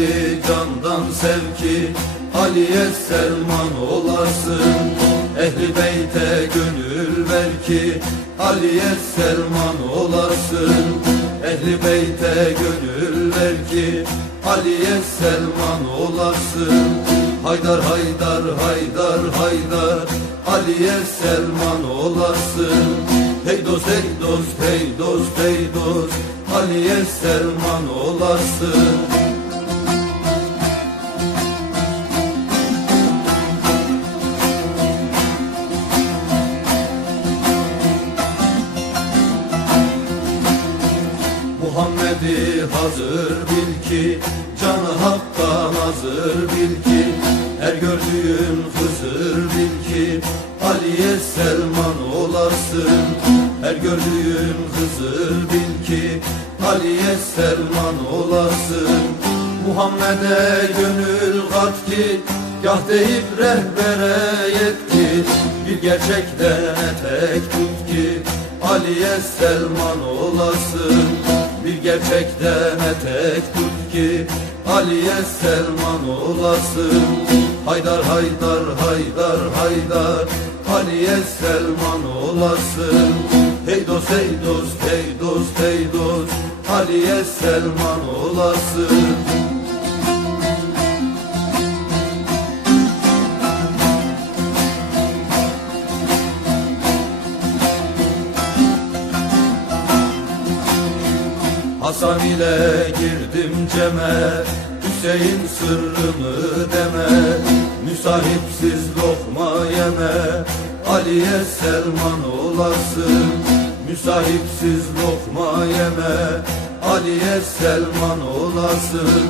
Muhammed'i candan sev ki Ali'ye Selman olasın Ehli beyte gönül ver ki. Ali'ye Selman olasın Ehli beyte gönül ver ki. Ali'ye Selman olasın Haydar haydar haydar haydar. Ali'ye Selman olasın Hey dost hey dost hey dost hey dost Ali'ye Selman olasın Muhammed'i hazır bil ki Canı haktan hazır bil ki Her gördüğün Hızır bil ki Ali'ye Selman olasın Her gördüğün Hızır bil ki Ali'ye Selman olasın Muhammed'e gönül kat ki Gah deyip rehbere yetki Bir gerçekten etek tut ki Ali'ye Selman olasın gerçekten etek tut ki Ali'ye Selman olasın. Haydar haydar haydar haydar Ali'ye Selman olasın. Hey dost hey dost hey dost hey dost Ali'ye Selman olasın Hasan ile girdim ceme Hüseyin sırrımı deme Müsahipsiz lokma yeme Ali'ye Selman olasın Müsahipsiz lokma yeme Ali'ye Selman olasın.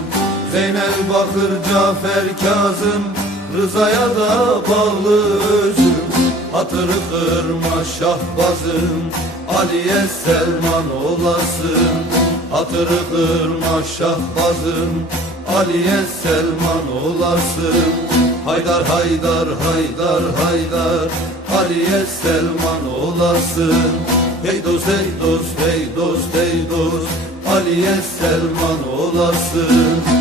Zeynel Bakır Cafer Kazım Rıza'ya da bağlı özüm Hatırı kırma şahbazım Ali'ye Selman olasın Hatırı kırma şahbazım Ali'ye Selman olasın Haydar haydar haydar haydar Ali'ye Selman olasın Hey dost hey dost hey dost hey dost Ali'ye Selman olasın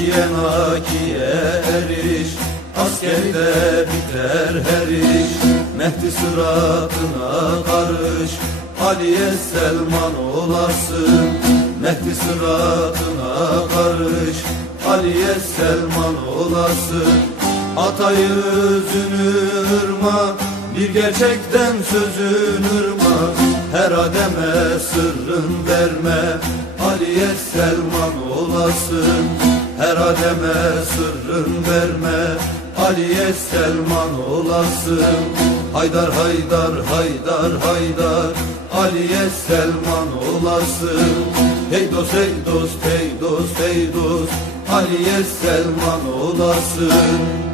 Takiye nakiye eriş Askerde biter her iş Mehdi sıratına karış Ali'ye Selman olasın Mehdi sıratına karış Ali'ye Selman olasın Atayı üzünürma Bir gerçekten sözünürma Her ademe sırrın verme Ali'ye Selman olasın Her ademe sırrın verme Ali'ye Selman olasın. Haydar haydar haydar haydar Ali'ye Selman olasın. Hey dost hey dost hey dost hey dost Ali'ye Selman olasın